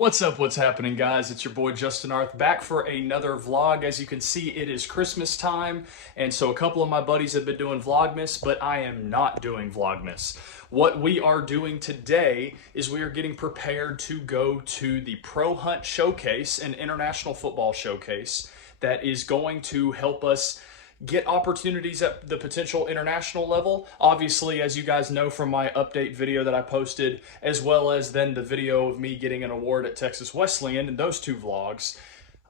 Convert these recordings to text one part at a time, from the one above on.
What's up, what's happening, guys? It's your boy Justin Arth back for another vlog. As you can see, it is Christmas time, and so a couple of my buddies have been doing Vlogmas, but I am not doing Vlogmas. What we are doing today is we are getting prepared to go to the Pro Hunt Showcase, an international football showcase that is going to help us get opportunities at the potential international level. Obviously, as you guys know from my update video that I posted, as well as then the video of me getting an award at Texas Wesleyan and those two vlogs,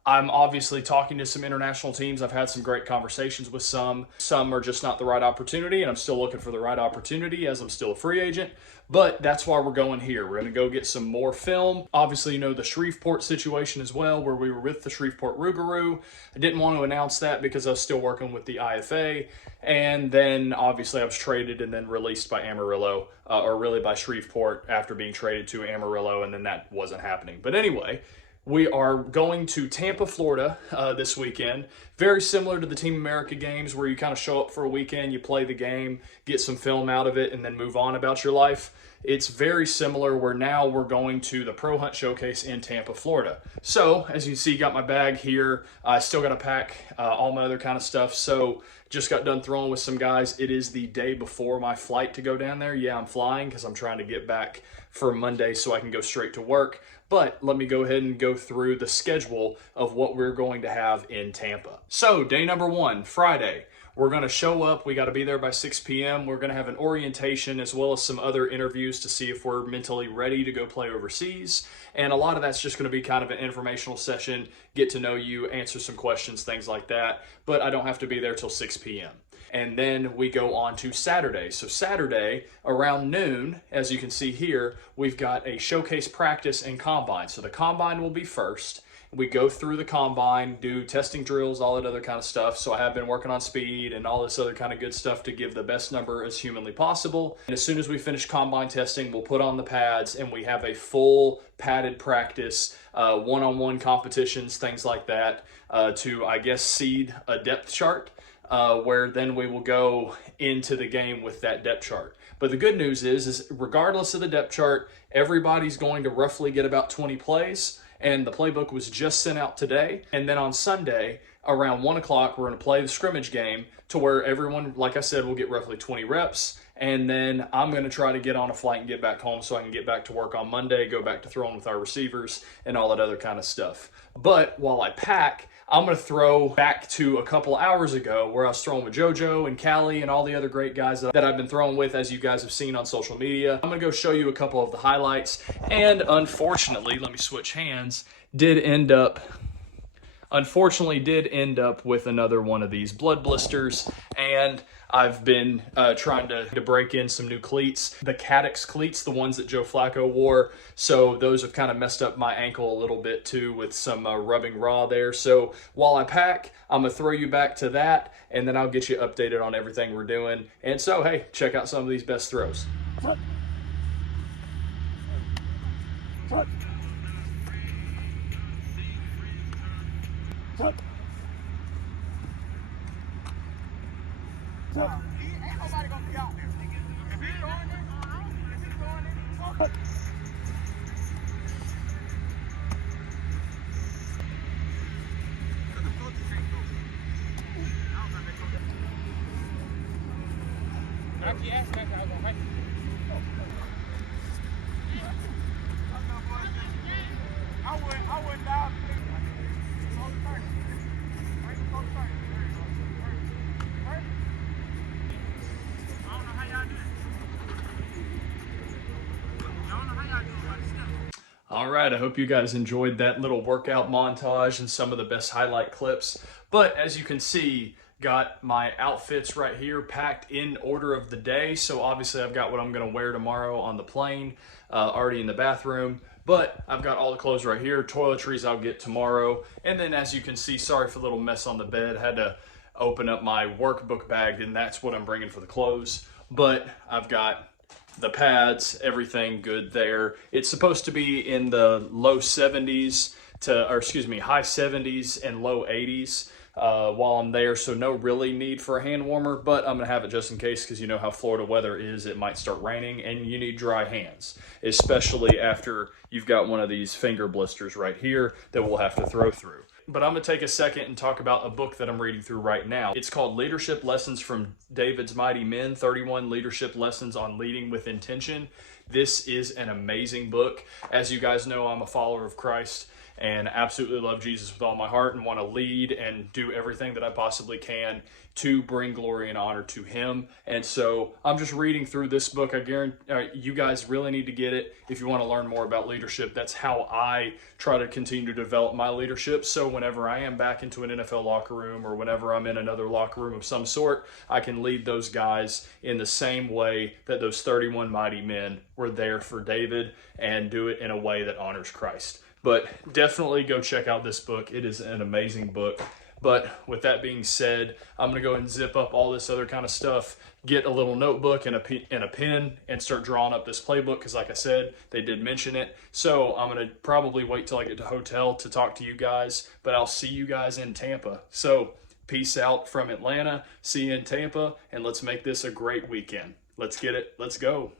I'm obviously talking to some international teams. I've had some great conversations with some. Some are just not the right opportunity, and I'm still looking for the right opportunity as I'm still a free agent. But that's why we're going here. We're going to go get some more film. Obviously, you know the Shreveport situation as well, where we were with the Shreveport Rougarou. I didn't want to announce that because I was still working with the IFA. And then, obviously, I was traded and then released by Amarillo, or really by Shreveport after being traded to Amarillo, and then that wasn't happening. But anyway, we are going to Tampa, Florida this weekend. Very similar to the Team America games where you kind of show up for a weekend, you play the game, get some film out of it, and then move on about your life. It's very similar where now we're going to the Pro Hunt Showcase in Tampa, Florida. So, as you can see, got my bag here. I still got to pack all my other kind of stuff. So, just got done throwing with some guys. It is the day before my flight to go down there. Yeah, I'm flying because I'm trying to get back for Monday so I can go straight to work. But let me go ahead and go through the schedule of what we're going to have in Tampa. So, day number one, Friday. We're going to show up. We got to be there by 6 p.m. We're going to have an orientation as well as some other interviews to see if we're mentally ready to go play overseas. And a lot of that's just going to be kind of an informational session, get to know you, answer some questions, things like that. But I don't have to be there till 6 p.m. And then we go on to Saturday. So Saturday around noon, as you can see here, we've got a showcase practice and combine. So the combine will be first. We go through the combine, do testing drills, all that other kind of stuff. So I have been working on speed and all this other kind of good stuff to give the best number as humanly possible. And as soon as we finish combine testing, we'll put on the pads and we have a full padded practice, one-on-one competitions, things like that, to, I guess, seed a depth chart, where then we will go into the game with that depth chart. But the good news is regardless of the depth chart, everybody's going to roughly get about 20 plays. And the playbook was just sent out today. And then on Sunday, around 1 o'clock, we're going to play the scrimmage game to where everyone, like I said, will get roughly 20 reps. And then I'm going to try to get on a flight and get back home so I can get back to work on Monday, go back to throwing with our receivers and all that other kind of stuff. But while I pack, I'm going to throw back to a couple hours ago where I was throwing with JoJo and Callie and all the other great guys that I've been throwing with, as you guys have seen on social media. I'm going to go show you a couple of the highlights. And unfortunately, let me switch hands, unfortunately did end up with another one of these blood blisters, and I've been trying to break in some new cleats, the Caddix cleats, the ones that Joe Flacco wore. So those have kind of messed up my ankle a little bit too with some rubbing raw there. So while I pack, I'm gonna throw you back to that, and then I'll get you updated on everything we're doing. And so, hey, check out some of these best throws. Ain't nobody gonna be out there. If he's doing it, fuck it. Actually, asked me, I was gonna write it. I wouldn't die. All right, I hope you guys enjoyed that little workout montage and some of the best highlight clips. But as you can see, got my outfits right here packed in order of the day. So obviously I've got what I'm gonna wear tomorrow on the plane, already in the bathroom. But I've got all the clothes right here. Toiletries I'll get tomorrow. And then as you can see, sorry for the little mess on the bed. Had to open up my workbook bag, and that's what I'm bringing for the clothes. But I've got the pads, everything good there. It's supposed to be in the low 70s high 70s and low 80s. while I'm there, so no really need for a hand warmer, but I'm gonna have it just in case, because you know how Florida weather is. It might start raining and you need dry hands, especially after you've got one of these finger blisters right here that we'll have to throw through. But I'm gonna take a second and talk about a book that I'm reading through right now. It's called Leadership Lessons from David's Mighty Men, 31 Leadership Lessons on Leading with Intention. This is an amazing book. As you guys know, I'm a follower of Christ and absolutely love Jesus with all my heart and want to lead and do everything that I possibly can to bring glory and honor to him. And so I'm just reading through this book. I guarantee you guys really need to get it if you want to learn more about leadership. That's how I try to continue to develop my leadership. So whenever I am back into an NFL locker room, or whenever I'm in another locker room of some sort, I can lead those guys in the same way that those 31 mighty men were there for David, and do it in a way that honors Christ. But definitely go check out this book. It is an amazing book. But with that being said, I'm going to go and zip up all this other kind of stuff, get a little notebook and a pen, and start drawing up this playbook, because like I said, they did mention it. So I'm going to probably wait till I get to the hotel to talk to you guys, but I'll see you guys in Tampa. So peace out from Atlanta. See you in Tampa, and let's make this a great weekend. Let's get it. Let's go.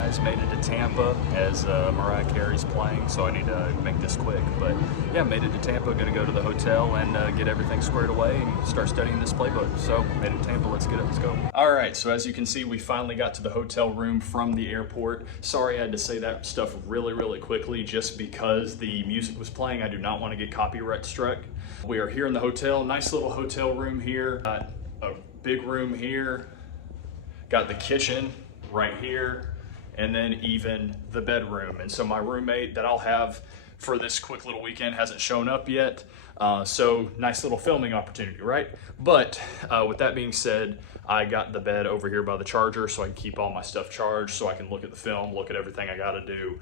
Guys, made it to Tampa as Mariah Carey's playing, so I need to make this quick. But yeah, made it to Tampa. Gonna go to the hotel and get everything squared away and start studying this playbook. So made it to Tampa. Let's get it. Let's go. All right. So as you can see, we finally got to the hotel room from the airport. Sorry, I had to say that stuff really quickly, just because the music was playing. I do not want to get copyright struck. We are here in the hotel. Nice little hotel room here. Got a big room here. Got the kitchen right here, and then even the bedroom. And so my roommate that I'll have for this quick little weekend hasn't shown up yet. So nice little filming opportunity, right? But with that being said, I got the bed over here by the charger so I can keep all my stuff charged, so I can look at the film, look at everything I gotta do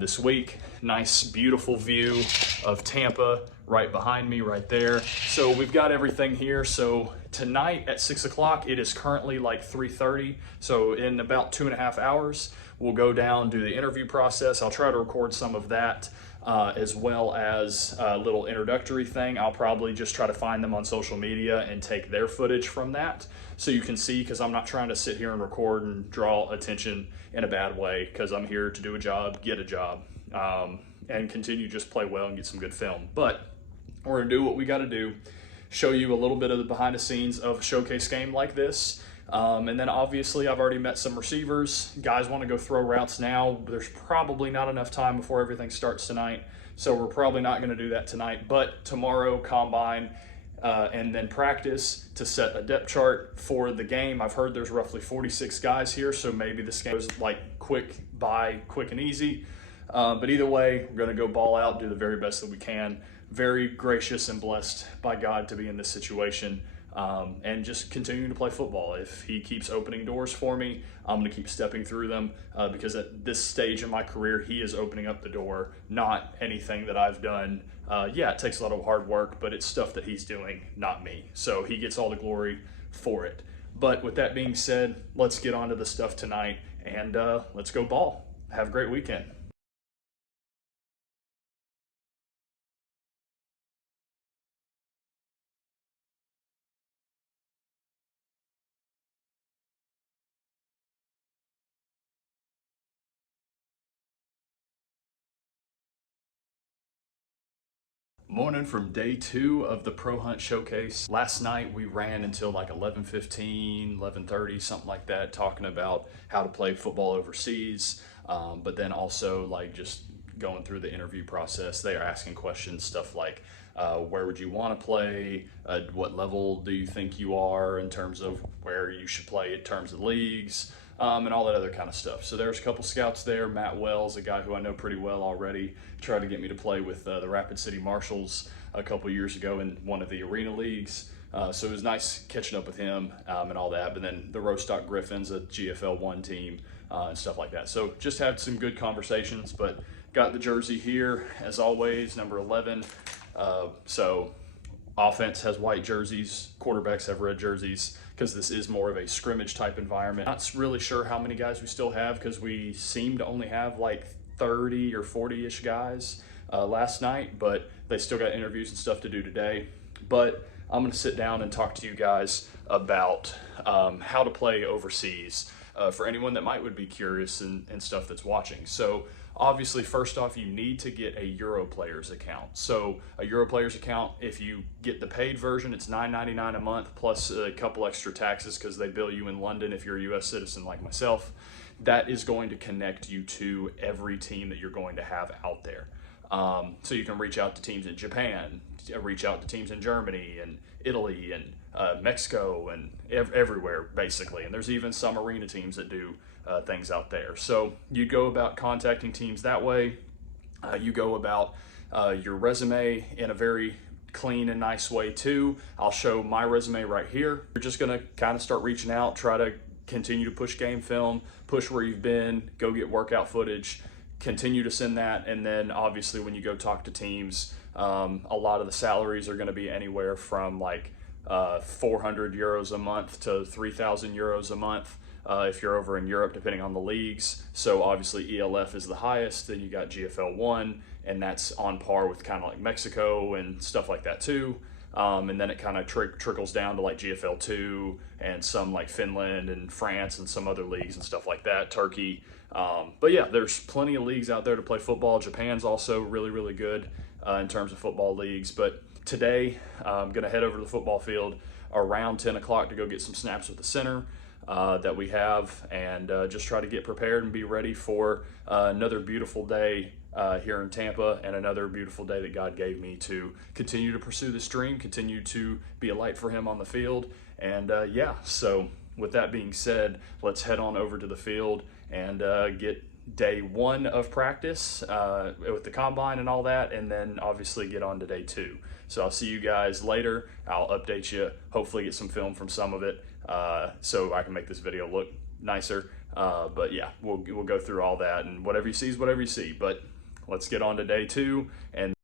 this week. Nice, beautiful view of Tampa right behind me right there. So we've got everything here. So tonight at 6 o'clock, it is currently like 3:30. So in about 2.5 hours, we'll go down, do the interview process. I'll try to record some of that, as well as a little introductory thing. I'll probably just try to find them on social media and take their footage from that, so you can see, because I'm not trying to sit here and record and draw attention in a bad way, because I'm here to do a job, get a job, and continue just play well and get some good film. But we're gonna do what we gotta do, show you a little bit of the behind the scenes of a showcase game like this. And then obviously I've already met some receivers. Guys want to go throw routes now. There's probably not enough time before everything starts tonight, so we're probably not going to do that tonight. But tomorrow, combine, and then practice to set a depth chart for the game. I've heard there's roughly 46 guys here, so maybe this game is like quick and easy. But either way, we're going to go ball out, do the very best that we can. Very gracious and blessed by God to be in this situation. And just continuing to play football. If he keeps opening doors for me, I'm going to keep stepping through them, because at this stage in my career, he is opening up the door, not anything that I've done. Yeah, it takes a lot of hard work, but it's stuff that he's doing, not me. So he gets all the glory for it. But with that being said, let's get on to the stuff tonight, and let's go ball. Have a great weekend. Morning from day 2 of the Pro Hunt Showcase. Last night we ran until like 11:15, 11:30, something like that, talking about how to play football overseas, but then also like just going through the interview process. They are asking questions, stuff like where would you want to play, what level do you think you are in terms of where you should play in terms of leagues, and all that other kind of stuff. So there's a couple scouts there. Matt Wells, a guy who I know pretty well already, tried to get me to play with the Rapid City Marshals a couple years ago in one of the arena leagues. So it was nice catching up with him and all that. But then the Rostock Griffins, a GFL 1 team, and stuff like that. So just had some good conversations, but got the jersey here as always, number 11. So offense has white jerseys, quarterbacks have red jerseys, because this is more of a scrimmage type environment. Not really sure how many guys we still have, because we seem to only have like 30 or 40-ish guys. last night, but they still got interviews and stuff to do today. But I'm going to sit down and talk to you guys about how to play overseas for anyone that would be curious and stuff that's watching. So obviously, first off, you need to get a Europlayers account. So a Europlayers account, if you get the paid version, it's $9.99 a month plus a couple extra taxes because they bill you in London if you're a US citizen like myself. That is going to connect you to every team that you're going to have out there. So you can reach out to teams in Japan, reach out to teams in Germany and Italy and Mexico and everywhere basically. And there's even some arena teams that do things out there. So you go about contacting teams that way. You go about your resume in a very clean and nice way too. I'll show my resume right here. You're just gonna kind of start reaching out, try to continue to push game film, push where you've been, go get workout footage, continue to send that. And then obviously when you go talk to teams, a lot of the salaries are gonna be anywhere from like 400 euros a month to 3,000 euros a month. If you're over in Europe, depending on the leagues. So obviously ELF is the highest, then you got GFL 1, and that's on par with kind of like Mexico and stuff like that too. And then it kind of trickles down to like GFL 2 and some like Finland and France and some other leagues and stuff like that, Turkey. But yeah, there's plenty of leagues out there to play football. Japan's also really, really good in terms of football leagues. But today, I'm going to head over to the football field around 10 o'clock to go get some snaps with the center that we have, and just try to get prepared and be ready for another beautiful day here in Tampa, and another beautiful day that God gave me to continue to pursue this dream, continue to be a light for him on the field. And yeah, so with that being said, let's head on over to the field and get day 1 of practice with the combine and all that, and then obviously get on to day 2. So I'll see you guys later. I'll update you, hopefully get some film from some of it so I can make this video look nicer. But yeah, we'll go through all that, and whatever you see is whatever you see. But let's get on to day 2. And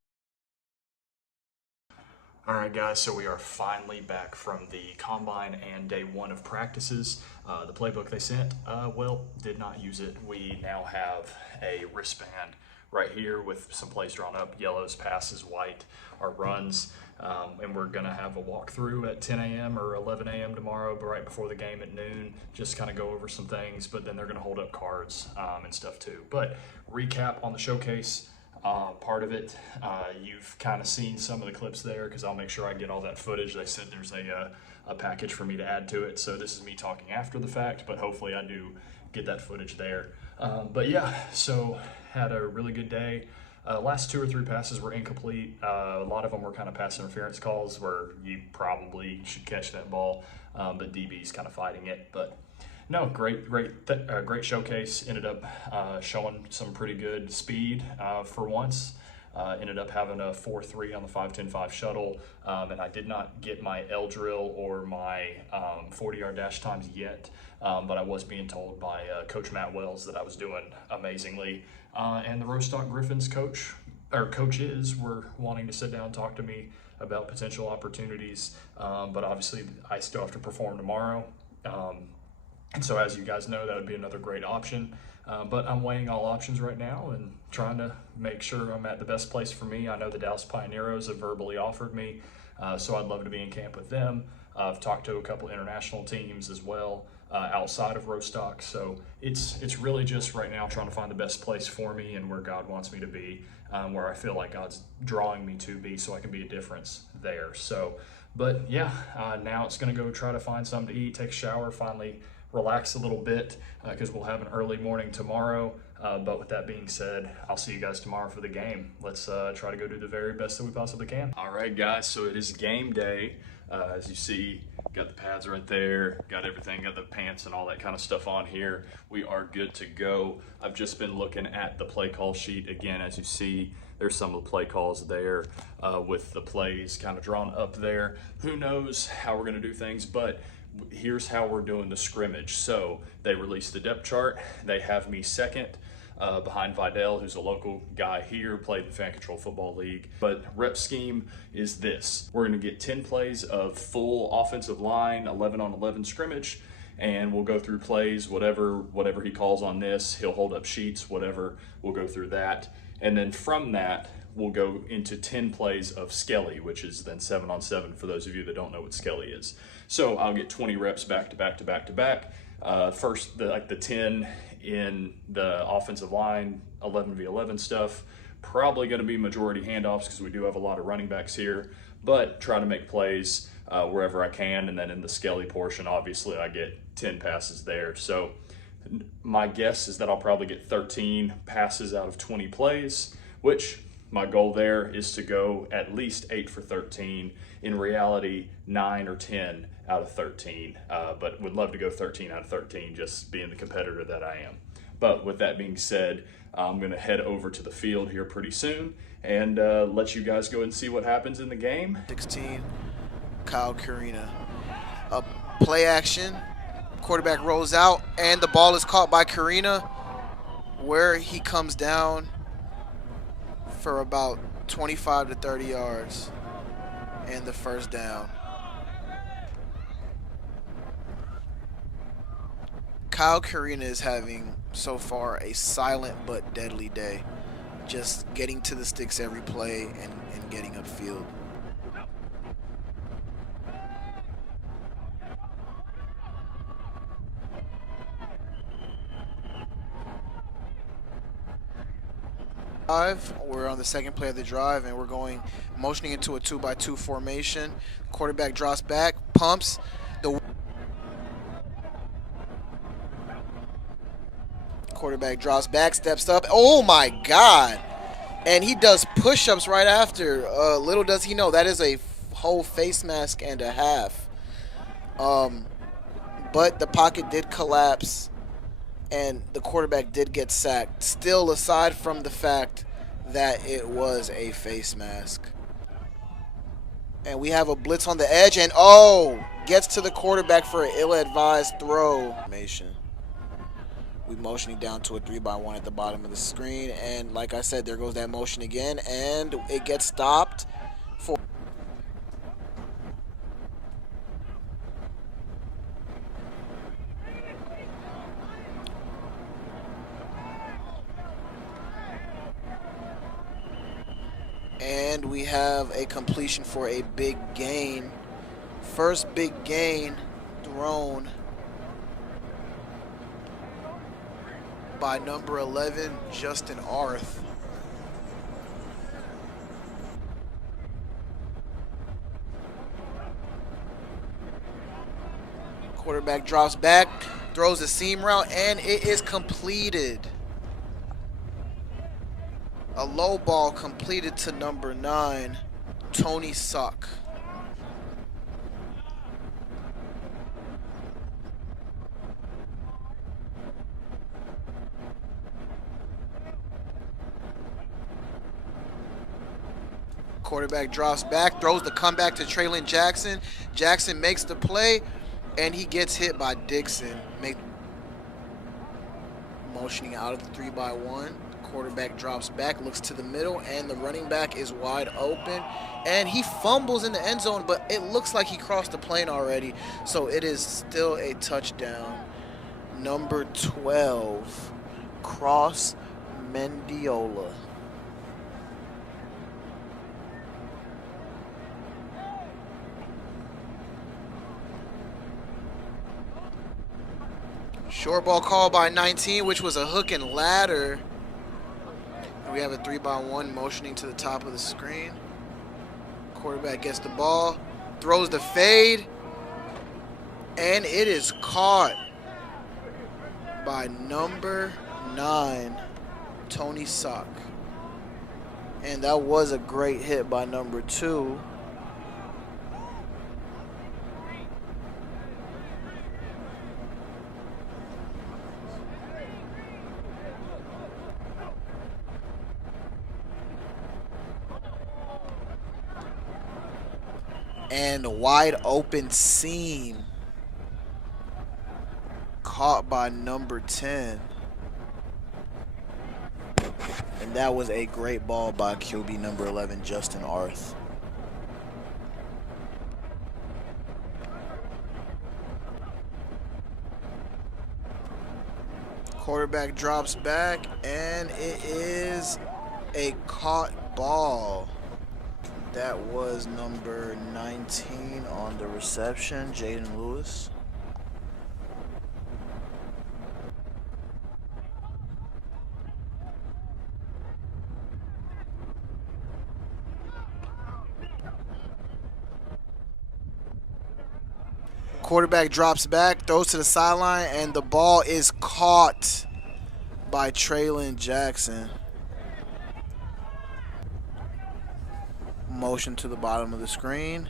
all right, guys, so we are finally back from the combine and day 1 of practices. The playbook they sent, well, did not use it. We now have a wristband right here with some plays drawn up, yellows, passes, white, our runs. And we're gonna have a walkthrough at 10 a.m. or 11 a.m. tomorrow, but right before the game at noon, just kind of go over some things, but then they're gonna hold up cards and stuff too. But recap on the showcase part of it, you've kind of seen some of the clips there because I'll make sure I get all that footage. They said there's a package for me to add to it, so this is me talking after the fact, but hopefully I do get that footage there. But yeah, so had a really good day. Last 2 or 3 passes were incomplete. A lot of them were kind of pass interference calls where you probably should catch that ball, but DB's kind of fighting it. But no, great showcase. Ended up showing some pretty good speed for once. Ended up having a 4.3 on the 5.10.5 shuttle, and I did not get my L drill or my 40-yard dash times yet, but I was being told by Coach Matt Wells that I was doing amazingly. And the Rostock Griffins coaches were wanting to sit down and talk to me about potential opportunities, but obviously I still have to perform tomorrow. And so as you guys know, that would be another great option. But I'm weighing all options right now and trying to make sure I'm at the best place for me. I know the Dallas Pioneeros have verbally offered me, so I'd love to be in camp with them. I've talked to a couple international teams as well outside of Rostock. So it's really just right now trying to find the best place for me and where God wants me to be, where I feel like God's drawing me to be so I can be a difference there. So, but yeah, now it's going to go try to find something to eat, take a shower, finally relax a little bit because we'll have an early morning tomorrow. But with that being said, I'll see you guys tomorrow for the game. Let's try to go do the very best that we possibly can. All right, guys, so it is game day. As you see, got the pads right there, got everything, got the pants and all that kind of stuff on here. We are good to go. I've just been looking at the play call sheet. Again, as you see, there's some of the play calls there with the plays kind of drawn up there. Who knows how we're gonna do things, but here's how we're doing the scrimmage. So they released the depth chart. They have me second behind Vidal, who's a local guy here, played in Fan Control Football League. But rep scheme is this. We're gonna get 10 plays of full offensive line, 11 on 11 scrimmage, and we'll go through plays, whatever he calls on this. He'll hold up sheets, whatever, we'll go through that. And then from that, we'll go into 10 plays of Skelly, which is then 7-on-7 for those of you that don't know what Skelly is. So I'll get 20 reps back to back to back to back. First, the 10 in the offensive line, 11v11 stuff. Probably going to be majority handoffs because we do have a lot of running backs here, but try to make plays wherever I can. And then in the Skelly portion, obviously I get 10 passes there. So my guess is that I'll probably get 13 passes out of 20 plays, which my goal there is to go at least 8 for 13. In reality, 9 or 10 out of 13, but would love to go 13 out of 13, just being the competitor that I am. But with that being said, I'm going to head over to the field here pretty soon and let you guys go and see what happens in the game. 16, Kyle Karina. Play action. Quarterback rolls out, and the ball is caught by Karina, where he comes down for about 25 to 30 yards and the first down. Kyle Karina is having so far a silent but deadly day, just getting to the sticks every play and getting upfield. We're on the second play of the drive, and we're going motioning into a 2-by-2 formation. Quarterback drops back, pumps. The quarterback drops back, steps up. Oh my God! And he does push-ups right after. Little does he know that is a whole face mask and a half. But the pocket did collapse, and the quarterback did get sacked. Still, aside from the fact that it was a face mask. And we have a blitz on the edge, and gets to the quarterback for an ill-advised throw. We motioning down to a 3-by-1 at the bottom of the screen, and like I said, there goes that motion again, and it gets stopped for and we have a completion for a big gain. First big gain thrown by number 11, Justin Arth. Quarterback drops back, throws a seam route, and it is completed. A low ball completed to number 9, Tony Suck. Quarterback drops back, throws the comeback to Traylon Jackson. Jackson makes the play, and he gets hit by Dixon. Motioning out of the 3-by-1. Quarterback drops back, looks to the middle, and the running back is wide open. And he fumbles in the end zone, but it looks like he crossed the plane already. So it is still a touchdown. Number 12, Cross Mendiola. Short ball call by 19, which was a hook and ladder. And we have a 3-by-1 motioning to the top of the screen. Quarterback gets the ball, throws the fade, and it is caught by number 9, Tony Sock. And that was a great hit by number 2. And wide open seam caught by number 10. And that was a great ball by QB number 11, Justin Arth. Quarterback drops back, and it is A caught ball. That was number 19 on the reception, Jaden Lewis. Quarterback drops back, throws to the sideline, and the ball is caught by Traylon Jackson. Motion to the bottom of the screen.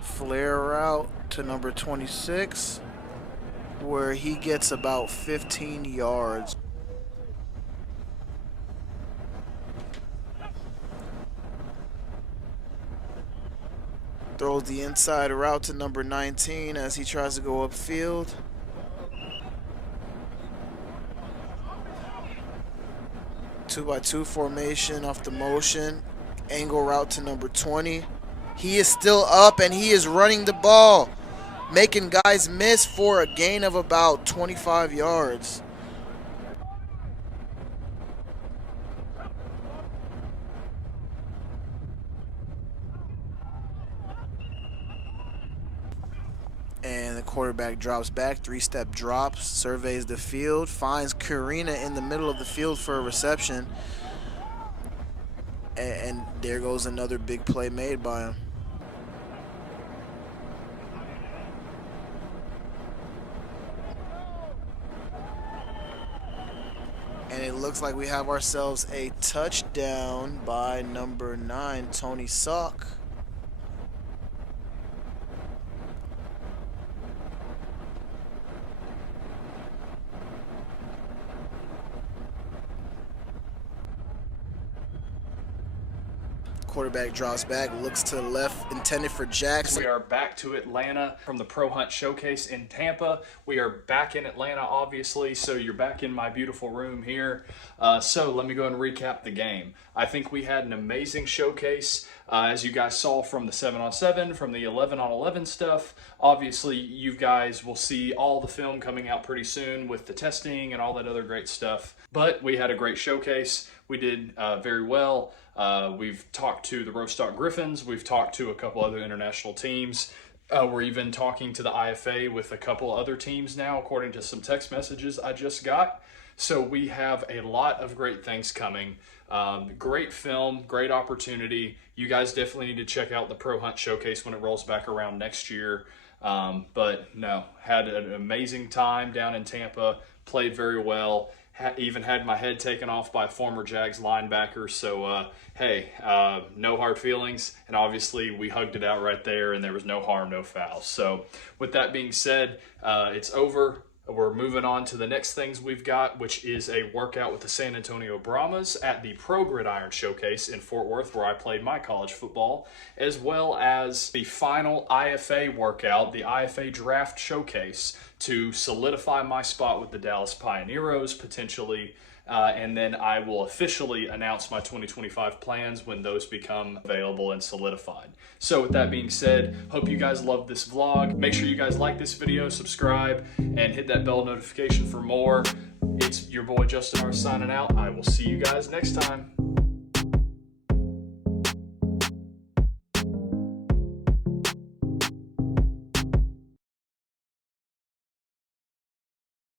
Flare route to number 26, where he gets about 15 yards. Throws the inside route to number 19 as he tries to go upfield. Two-by-two formation off the motion. Angle route to number 20. He is still up and he is running the ball, making guys miss for a gain of about 25 yards. And the quarterback drops back, three-step drops, surveys the field, finds Karina in the middle of the field for a reception. And there goes another big play made by him. And it looks like we have ourselves a touchdown by number 9, Tony Salk. Quarterback drops back, looks to the left, intended for Jackson. We are back to Atlanta from the Pro Hunt Showcase in Tampa. We are back in Atlanta, obviously, so you're back in my beautiful room here. So let me go and recap the game. I think we had an amazing showcase, as you guys saw from the 7-on-7, from the 11-on-11 stuff. Obviously, you guys will see all the film coming out pretty soon with the testing and all that other great stuff. But we had a great showcase. We did very well. We've talked to the Rostock Griffins. We've talked to a couple other international teams. We're even talking to the IFA with a couple other teams now, according to some text messages I just got. So we have a lot of great things coming. Great film, great opportunity. You guys definitely need to check out the Pro Hunt Showcase when it rolls back around next year. But no, had an amazing time down in Tampa, played very well. Even had my head taken off by a former Jags linebacker. So, hey, no hard feelings. And obviously, we hugged it out right there, and there was no harm, no foul. So, with that being said, it's over. We're moving on to the next things we've got, which is a workout with the San Antonio Brahmas at the Pro Gridiron Showcase in Fort Worth, where I played my college football, as well as the final IFA workout, the IFA Draft Showcase, to solidify my spot with the Dallas Pioneeros, potentially. And then I will officially announce my 2025 plans when those become available and solidified. So with that being said, hope you guys love this vlog. Make sure you guys like this video, subscribe, and hit that bell notification for more. It's your boy Justin R signing out. I will see you guys next time.